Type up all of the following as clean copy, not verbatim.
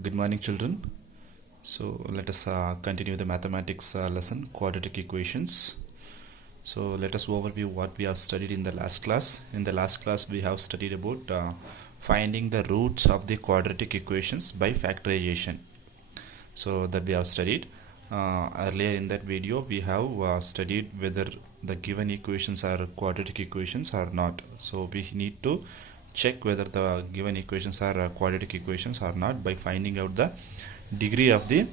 Good morning, children. So let us continue the mathematics lesson, quadratic equations. So let us overview what we have studied in the last class. In the last class, we have studied about finding the roots of the quadratic equations by factorization. So that we have studied. Earlier in that video, we have studied whether the given equations are quadratic equations or not. So we need to check whether the given equations are quadratic equations or not by finding out the degree of the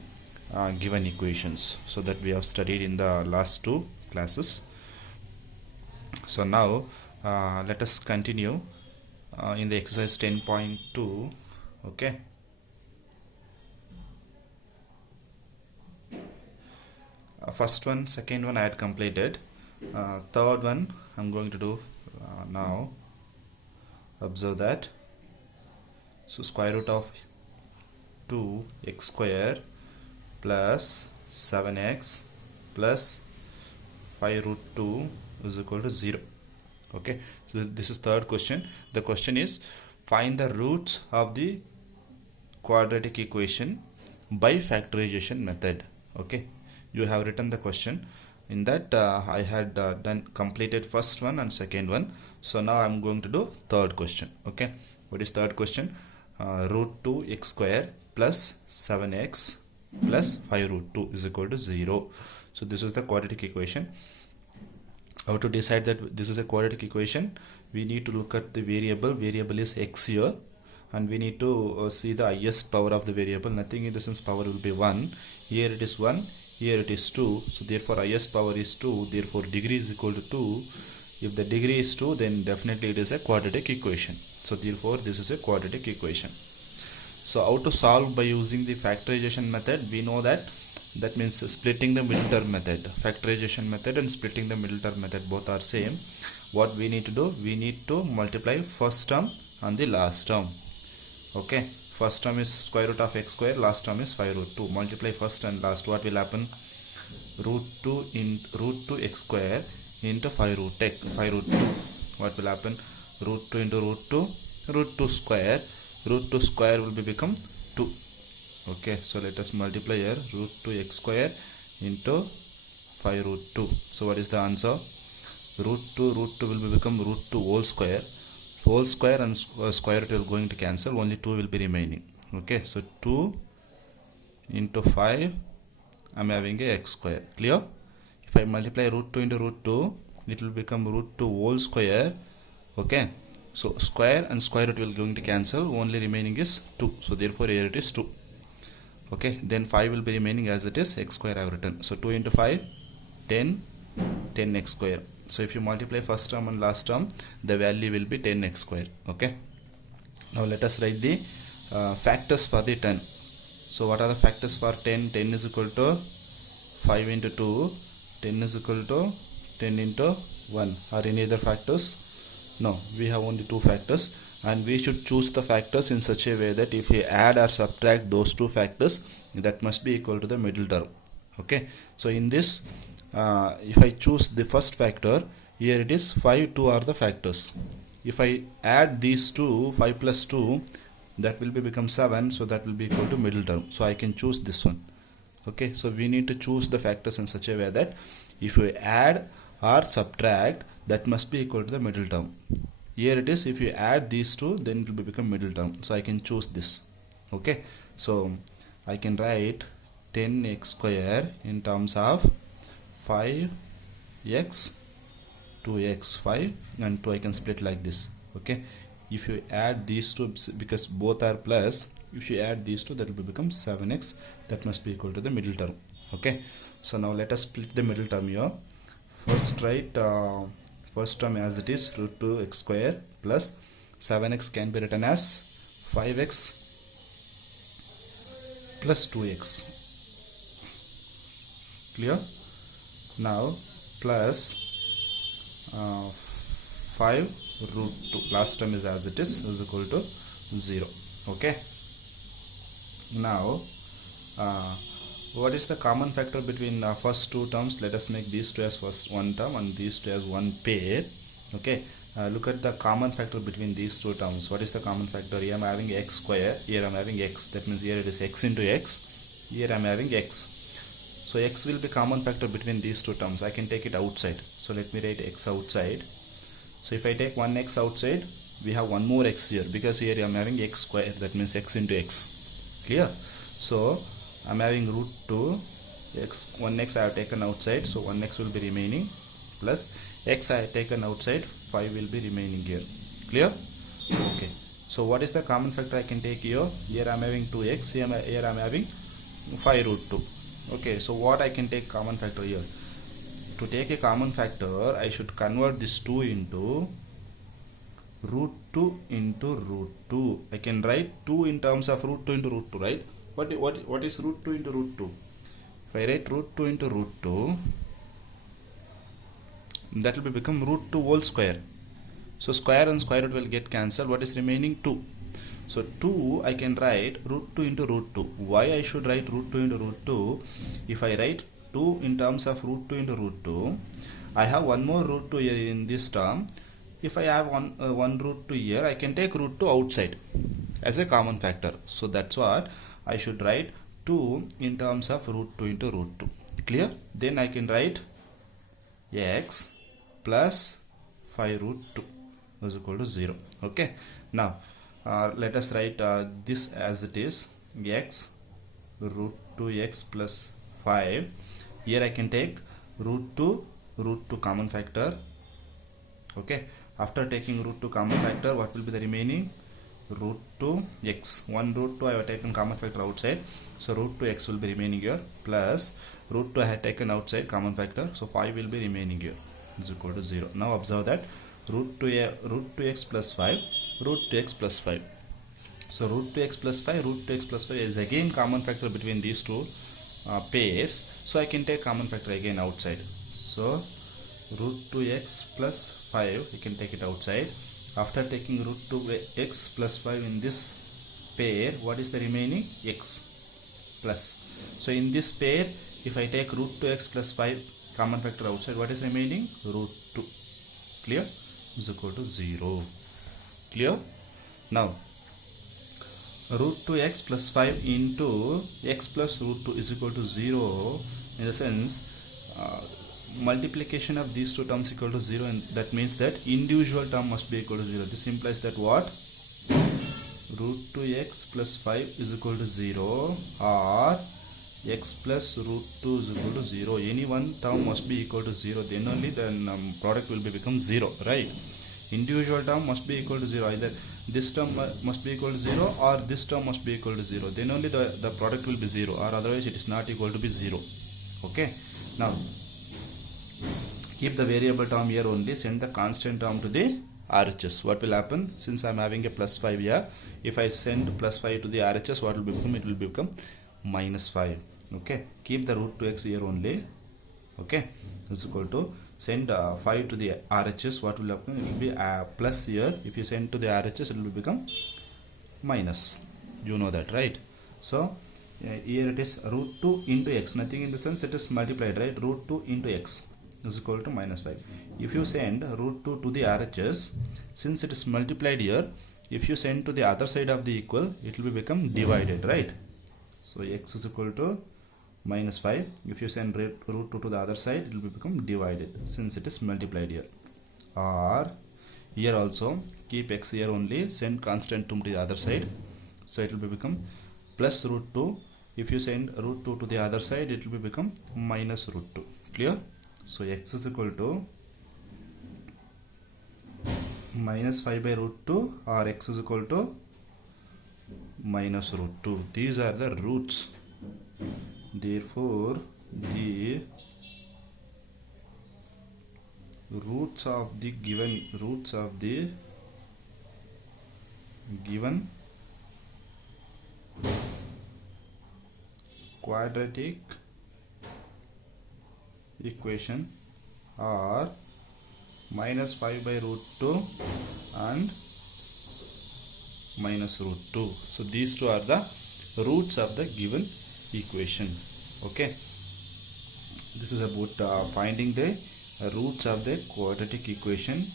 given equations. So that we have studied in the last two classes. So now let us continue in the exercise 10.2. Okay. First one, second one I had completed. Third one I'm going to do now. Observe that. So square root of 2x square plus 7x plus 5 root 2 is equal to 0. Okay, so this is third question. The question is find the roots of the quadratic equation by factorization method. Okay, you have written the question. In that I had completed first one and second one. So now I'm going to do third question. Okay, what is third question? Root 2x square plus 7x plus 5 root 2 is equal to 0. So this is the quadratic equation. How to decide that this is a quadratic equation? We need to look at the variable. Variable is x here, and we need to see the highest power of the variable. Nothing in the sense power will be 1. Here it is 1. Here it is 2. So therefore highest power is 2. Therefore degree is equal to 2. If the degree is 2, then definitely it is a quadratic equation. So therefore this is a quadratic equation. So how to solve by using the factorization method? We know that means splitting the middle term method. Factorization method and splitting the middle term method both are same. What we need to do? We need to multiply first term and the last term. Okay. First term is square root of x square, last term is 5 root 2. Multiply first and last. What will happen? Root 2 x square into 5 root 2. What will happen? Root 2 into root 2 square. Root 2 square will become 2. Okay, so let us multiply here. Root 2 x square into 5 root 2. So what is the answer? Root 2 will become root 2 whole square. Whole square and square root are going to cancel. Only 2 will be remaining. Okay, so 2 into 5, I am having a x square. Clear? If I multiply root 2 into root 2, it will become root 2 whole square. Okay, so square and square root will going to cancel. Only remaining is 2. So therefore here it is 2. Okay, then 5 will be remaining as it is. X square I have written. So 2 into 5, 10 x square. So if you multiply first term and last term, the value will be 10x square. Okay. Now let us write the factors for the 10. So what are the factors for 10? 10 is equal to 5 into 2. 10 is equal to 10 into 1. Are any other factors? No, we have only two factors, and we should choose the factors in such a way that if we add or subtract those two factors, that must be equal to the middle term. Okay. So in this, if I choose the first factor, here it is 5, 2 are the factors. If I add these two, 5 plus 2, that will become 7, so that will be equal to middle term. So I can choose this one. Okay, so we need to choose the factors in such a way that if we add or subtract, that must be equal to the middle term. Here it is, if you add these two, then it will become middle term. So I can choose this. Okay, so I can write 10x square in terms of 5x, 2x, 5 and 2 I can split like this. Okay, if you add these two, because both are plus, if you add these two, that will become 7x. That must be equal to the middle term. Okay, so now let us split the middle term here. First write first term as it is, root 2x square plus 7x can be written as 5x plus 2x. Clear? Now plus 5 root 2, last term is as it is equal to 0. Okay. Now what is the common factor between first two terms? Let us make these two as first one term and these two as one pair. Okay, look at the common factor between these two terms. What is the common factor? Here I am having x square, here I am having x. That means here it is x into x, here I am having x. So x will be common factor between these two terms. I can take it outside. So let me write x outside. So if I take one x outside, we have one more x here, because here I am having x square. That means x into x. Clear? So I am having root 2 x, 1x I have taken outside, so 1x will be remaining, plus x I have taken outside, 5 will be remaining here. Clear? Okay. So what is the common factor I can take here? Here I am having 2x, here I am having 5 root 2. Okay, so what I can take common factor here? To take a common factor, I should convert this 2 into root 2 into root 2. I can write 2 in terms of root 2 into root 2, right? What is root 2 into root 2? If I write root 2 into root 2, that will become root 2 whole square. So square and square root will get cancelled. What is remaining? 2. So 2 I can write root 2 into root 2. Why I should write root 2 into root 2? If I write 2 in terms of root 2 into root 2, I have one more root 2 here in this term. If I have one root 2 here, I can take root 2 outside as a common factor. So that's what I should write 2 in terms of root 2 into root 2. Clear? Then I can write x plus 5 root 2 is equal to 0. Okay. Now let us write this as it is, x root 2x plus 5. Here I can take root 2 common factor. Okay. After taking root 2 common factor, what will be the remaining? Root 2x. One root 2 I have taken common factor outside, so root 2x will be remaining here, plus root 2 I had taken outside common factor, so 5 will be remaining here, is equal to 0. Now observe that root 2x plus 5, root 2x plus 5. So root 2x plus 5, root 2x plus 5 is again common factor between these two pairs, so I can take common factor again outside. So root 2x plus 5, you can take it outside. After taking root 2x plus 5 in this pair, what is the remaining? X plus. So in this pair, if I take root 2x plus 5 common factor outside, what is remaining? Root 2. Clear? Is equal to 0. Clear? Now root 2x plus 5 into x plus root 2 is equal to 0. In the sense, multiplication of these two terms equal to 0, and that means that individual term must be equal to 0. This implies that what? Root 2x plus 5 is equal to 0, or x plus root 2 is equal to 0. Any one term must be equal to 0, then only the product will become 0, right? Individual term must be equal to 0. Either this term must be equal to 0 or this term must be equal to 0. Then only the product will be 0, or otherwise it is not equal to be 0. Okay. Now keep the variable term here only, send the constant term to the RHS. What will happen? Since I am having a plus 5 here, if I send plus 5 to the RHS, what will become? It will become minus 5. Okay. Keep the root 2x here only. Okay. Is equal to, send 5 to the RHS. What will happen? It will be plus here. If you send to the RHS, it will become minus. You know that, right? So here it is root 2 into x. Nothing in the sense, it is multiplied, right? Root 2 into x is equal to minus 5. If you send root 2 to the RHS, since it is multiplied here, if you send to the other side of the equal, it will become divided, right? So x is equal to minus 5. If you send root 2 to the other side, it will become divided, since it is multiplied here. Or here also, keep x here only, send constant term to the other side, so it will become plus root 2. If you send root 2 to the other side, it will become minus root 2. Clear? So x is equal to minus 5 by root 2, or x is equal to minus root 2. These are the roots. Therefore, the roots of the given quadratic equation are minus 5 by root 2 and minus root 2. So these two are the roots of the given equation. Okay, this is about finding the roots of the quadratic equation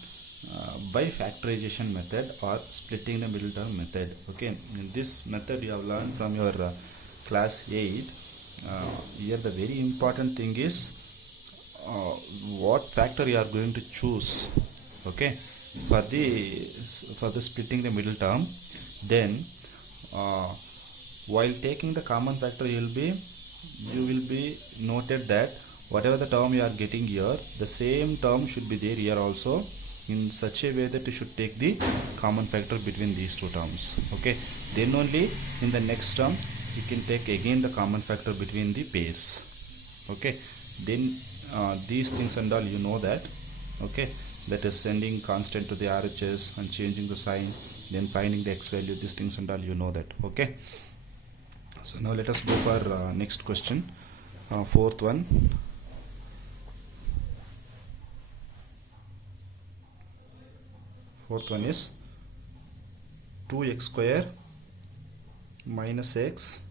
by factorization method or splitting the middle term method. Okay, in this method you have learned from your class 8. Here the very important thing is uh, what factor you are going to choose. Okay, for the splitting the middle term. Then uh, while taking the common factor, you will be noted that whatever the term you are getting here, the same term should be there here also, in such a way that you should take the common factor between these two terms. Okay, then only in the next term you can take again the common factor between the pairs. Okay, then these things and all you know that. Okay, that is sending constant to the RHS and changing the sign, then finding the x value, these things and all you know that. Okay, so now let us go for next question, fourth one. Fourth one is 2x square minus x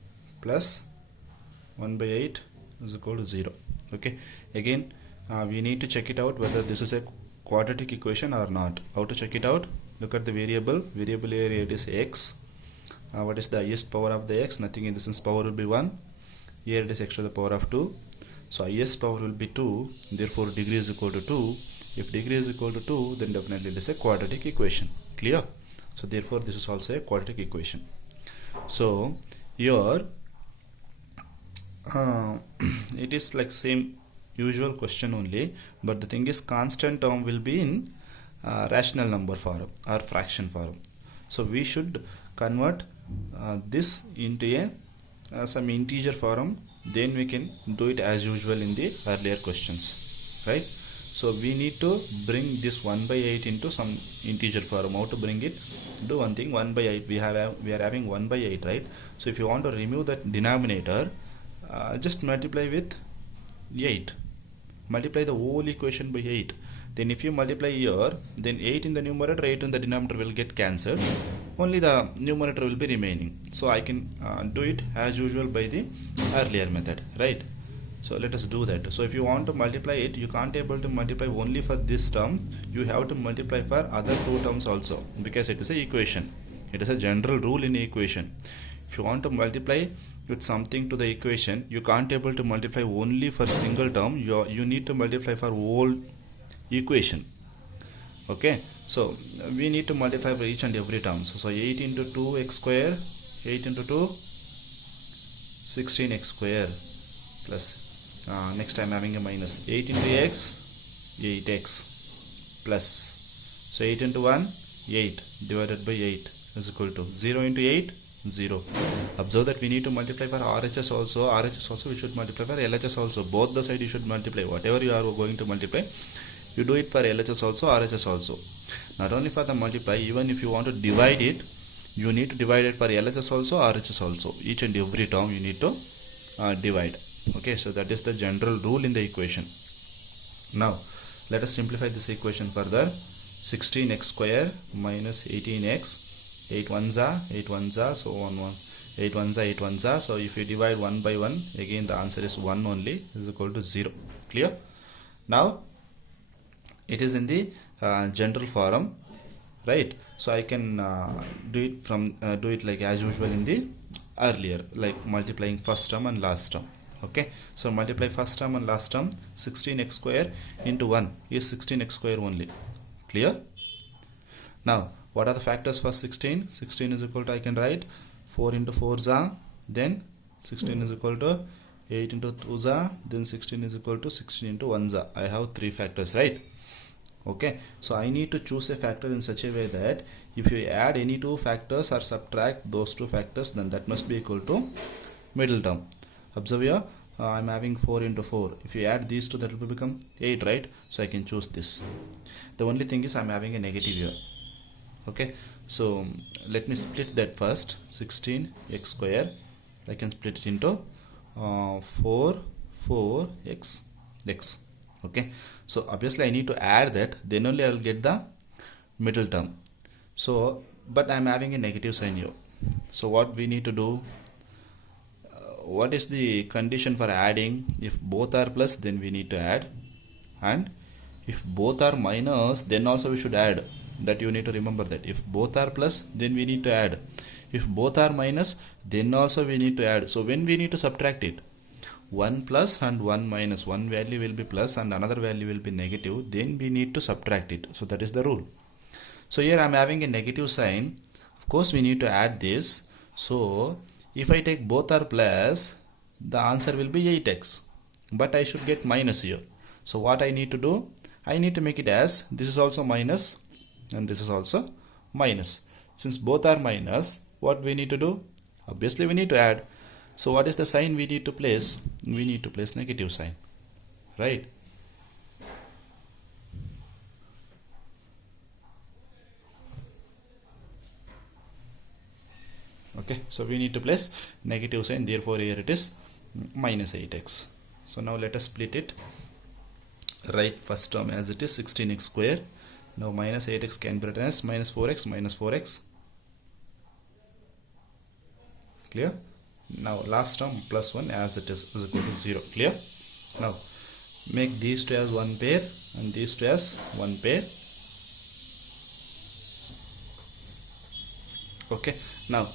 plus 1 by 8 is equal to 0. Okay, again we need to check it out whether this is a quadratic equation or not. How to check it out? Look at the variable area, it is x. What is the highest power of the x? Nothing, in the sense power will be 1. Here it is x to the power of 2. So highest power will be 2, therefore degree is equal to 2. If degree is equal to 2, then definitely it is a quadratic equation. Clear? So therefore this is also a quadratic equation. So here it is like same usual question only, but the thing is constant term will be in rational number form or fraction form. So we should convert this into a some integer form, then we can do it as usual in the earlier questions, right? So we need to bring this 1 by 8 into some integer form. How to bring it? Do one thing, 1 by 8, we are having 1 by 8, right? So if you want to remove that denominator, just multiply with 8. Multiply the whole equation by 8. Then if you multiply here, then 8 in the numerator, 8 in the denominator will get cancelled. Only the numerator will be remaining. So I can do it as usual by the earlier method, right? So let us do that. So if you want to multiply it, you can't able to multiply only for this term. You have to multiply for other two terms also, because it is a equation. It is a general rule in equation. If you want to multiply with something to the equation, you can't able to multiply only for single term. You need to multiply for whole equation. Okay, so we need to multiply for each and every term. So 8 into 2 x square, 8 into 2 16 x square, plus next time having a minus 8 into x 8x, plus, so 8 into 1 8 divided by 8 is equal to 0 into 8 0. Observe that we need to multiply for RHS also. RHS also we should multiply for LHS also. Both the side you should multiply. Whatever you are going to multiply, you do it for LHS also, RHS also. Not only for the multiply, even if you want to divide it, you need to divide it for LHS also, RHS also. Each and every term you need to divide. Okay, so that is the general rule in the equation. Now let us simplify this equation further. 16x square minus 18x, 8 ones are 8 ones are, so 8 ones are 8 ones are. So if you divide 1 by 1, again the answer is 1 only, is equal to 0. Clear? Now it is in the general form, right? So I can do it like as usual in the earlier, like multiplying first term and last term. Okay, so multiply first term and last term. 16x square into 1 is 16x square only. Clear? Now what are the factors for 16? 16 is equal to, I can write 4 into 4 za, then 16 is equal to 8 into 2 za, then 16 is equal to 16 into 1 za. I have 3 factors, right? Okay, so I need to choose a factor in such a way that if you add any two factors or subtract those two factors, then that must be equal to middle term. Observe here, I am having 4 into 4. If you add these two, that will become 8, right? So I can choose this. The only thing is I am having a negative here. Okay, so let me split that first. 16x square, I can split it into 4x. Okay, so obviously I need to add that, then only I will get the middle term. So but I am having a negative sign here. So what we need to do, what is the condition for adding? If both are plus, then we need to add, and If both are minus, then also we should add. That you need to remember that. If both are plus, then we need to add. If both are minus, then also we need to add. So when we need to subtract it, 1 plus and 1 minus, one value will be plus and another value will be negative, then we need to subtract it. So that is the rule. So here I am having a negative sign. Of course we need to add this. So if I take both are plus, the answer will be 8x. But I should get minus here. So what I need to do? I need to make it as this is also minus and this is also minus. Since both are minus, what we need to do? Obviously we need to add. So what is the sign we need to place? We need to place negative sign, right? Okay, so we need to place negative sign, therefore here it is minus 8x. So now let us split it. Write first term as it is 16x square. Now minus 8x can be written as minus 4x. Clear? Now last term plus 1 as it is equal to 0. Clear? Now make these two as one pair and these two as one pair. Okay, now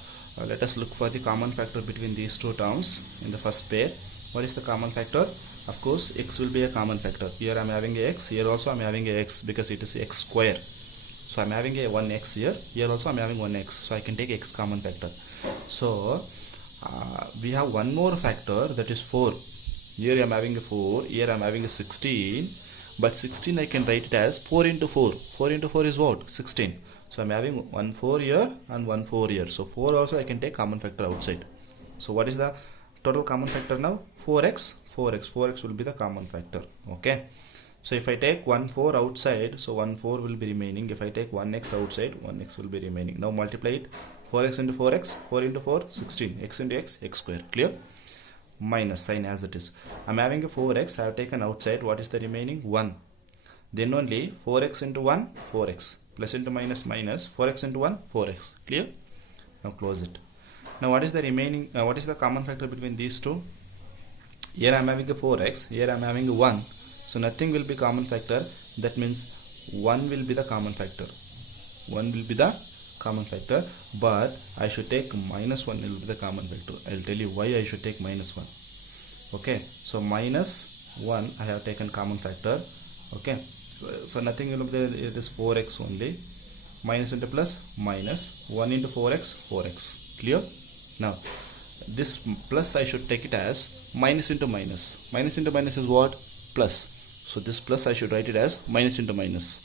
let us look for the common factor between these two terms in the first pair. What is the common factor? Of course x will be a common factor. Here I am having a x, here also I am having a x because it is x square. So I am having a 1x here, here also I am having 1x. So I can take x common factor. So we have one more factor, that is 4. Here I am having a 4, here I am having a 16. But 16 I can write it as 4 into 4. 4 into 4 is what? 16. So I am having 1 4 here and 1 4 here. So 4 also I can take common factor outside. So what is the total common factor now? 4x. 4x will be the common factor. Okay. So if I take 1 4 outside, so 1 4 will be remaining. If I take 1x outside, 1x will be remaining. Now multiply it. 4x into 4x, 4 into 4, 16. X into x, x square. Clear? Minus sign as it is. I am having a 4x. I have taken outside. What is the remaining? 1. Then only 4x into 1, 4x. Plus into minus, minus. 4x into 1, 4x. Clear? Now close it. Now what is the remaining? What is the common factor between these two? Here I am having a 4x. Here I am having a 1. So nothing will be common factor. That means 1 will be the common factor. 1 will be the common factor. But I should take minus 1 will be the common factor. I will tell you why I should take minus 1. Okay. So minus 1 I have taken common factor. Okay. So nothing will be there. It is 4x only. Minus into plus, minus. 1 into 4x, 4x. Clear? Now this plus I should take it as minus into minus. Minus into minus is what? Plus. So this plus I should write it as minus into minus.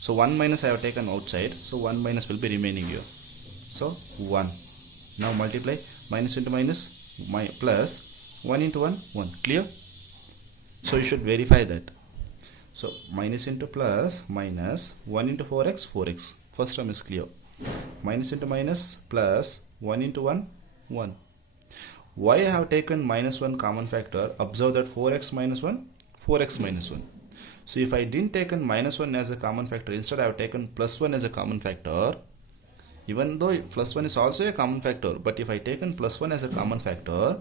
So 1 minus I have taken outside. So 1 minus will be remaining here. So 1. Now multiply minus into minus, plus 1 into 1, 1. Clear? So you should verify that. So minus into plus, minus 1 into 4x, 4x. First term is clear. Minus into minus plus 1 into 1, 1. Why I have taken minus 1 common factor? Observe that 4x minus 1, 4x minus 1. So if I didn't taken minus 1 as a common factor, instead I have taken plus 1 as a common factor. Even though plus 1 is also a common factor, but if I taken plus 1 as a common factor,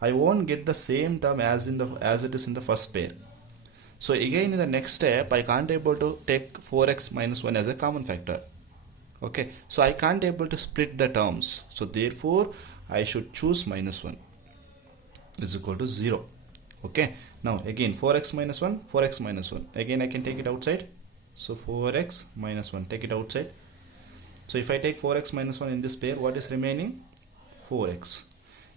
I won't get the same term as it is in the first pair. So again in the next step, I can't able to take 4x minus 1 as a common factor. Okay, so I can't able to split the terms. So therefore, I should choose minus 1 is equal to 0. Okay, now again 4x minus 1, 4x minus 1. Again I can take it outside. So 4x minus 1, take it outside. So if I take 4x minus 1 in this pair, what is remaining? 4x.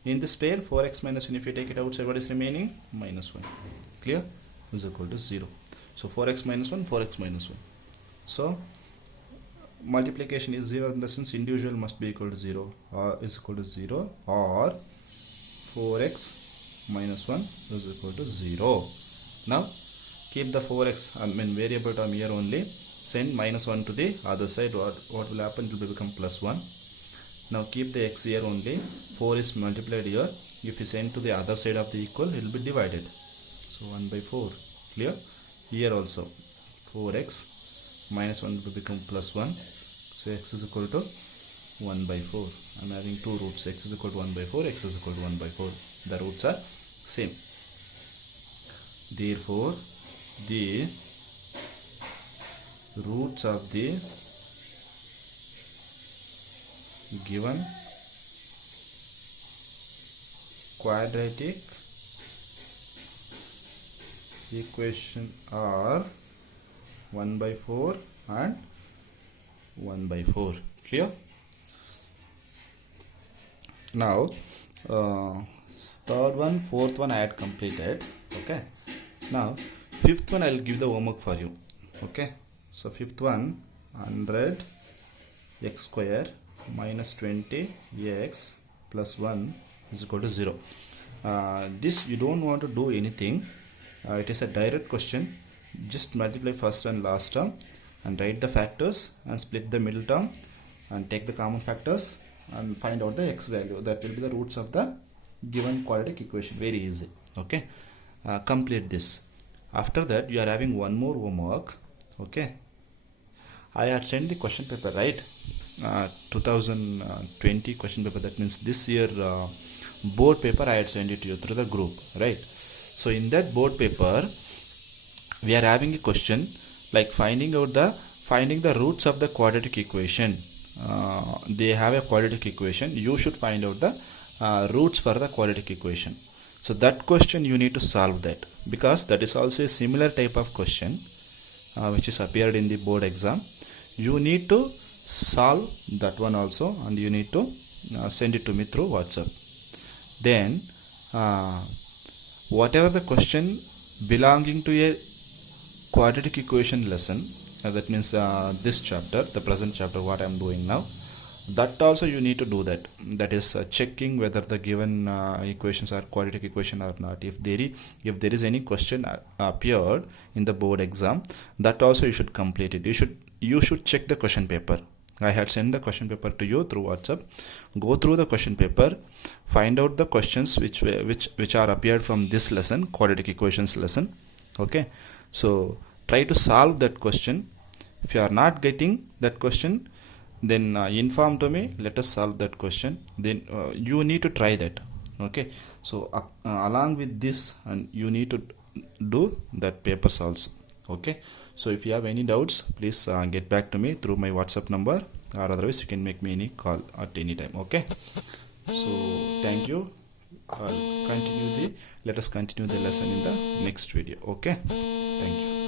In this pair, 4x minus 1, if you take it outside, what is remaining? Minus 1. Clear? Is equal to 0. So 4x minus 1, 4x minus 1. So multiplication is 0 in the sense individual must be equal to 0 or is equal to 0, or 4x minus 1 is equal to 0. Now keep the 4x variable term here only. Send minus 1 to the other side. What will happen? It will become plus 1. Now keep the x here only. 4 is multiplied here. If you send to the other side of the equal, it will be divided. So 1 by 4. Clear? Here also 4x minus 1 will become plus 1. So x is equal to 1 by 4. I am having two roots. X is equal to 1 by 4. X is equal to 1 by 4. The roots are same. Therefore, the roots of the given quadratic equation are 1 by 4 and 1 by 4. Clear? Now third one, fourth one I had completed. Okay, now fifth one I will give the homework for you. Okay, so fifth one, 100 x square minus 20 x plus 1 is equal to 0. This you don't want to do anything. It is a direct question. Just multiply first and last term and write the factors and split the middle term and take the common factors and find out the x value. That will be the roots of the given quadratic equation. Very easy. Okay, complete this. After that you are having one more homework. Okay, I had sent the question paper, right? 2020 question paper, that means this year board paper I had sent it to you through the group, right? So in that board paper we are having a question like finding the roots of the quadratic equation. They have a quadratic equation. You should find out the roots for the quadratic equation. So that question you need to solve that, because that is also a similar type of question which is appeared in the board exam. You need to solve that one also, and you need to send it to me through WhatsApp. Then whatever the question belonging to a quadratic equation lesson, that means this chapter, the present chapter what I am doing now, that also you need to do that. That is checking whether the given equations are quadratic equation or not. If there is any question appeared in the board exam, that also you should complete it. You should check the question paper. I had sent the question paper to you through WhatsApp. Go through the question paper, find out the questions which are appeared from this lesson, quadratic equations lesson. Okay, so try to solve that question. If you are not getting that question, then inform to me. Let us solve that question. Then you need to try that. Okay, so along with this, and you need to do that papers also. Okay, so if you have any doubts, please get back to me through my WhatsApp number, or otherwise you can make me any call at any time. Okay, so thank you. Let us continue the lesson in the next video. Okay, thank you.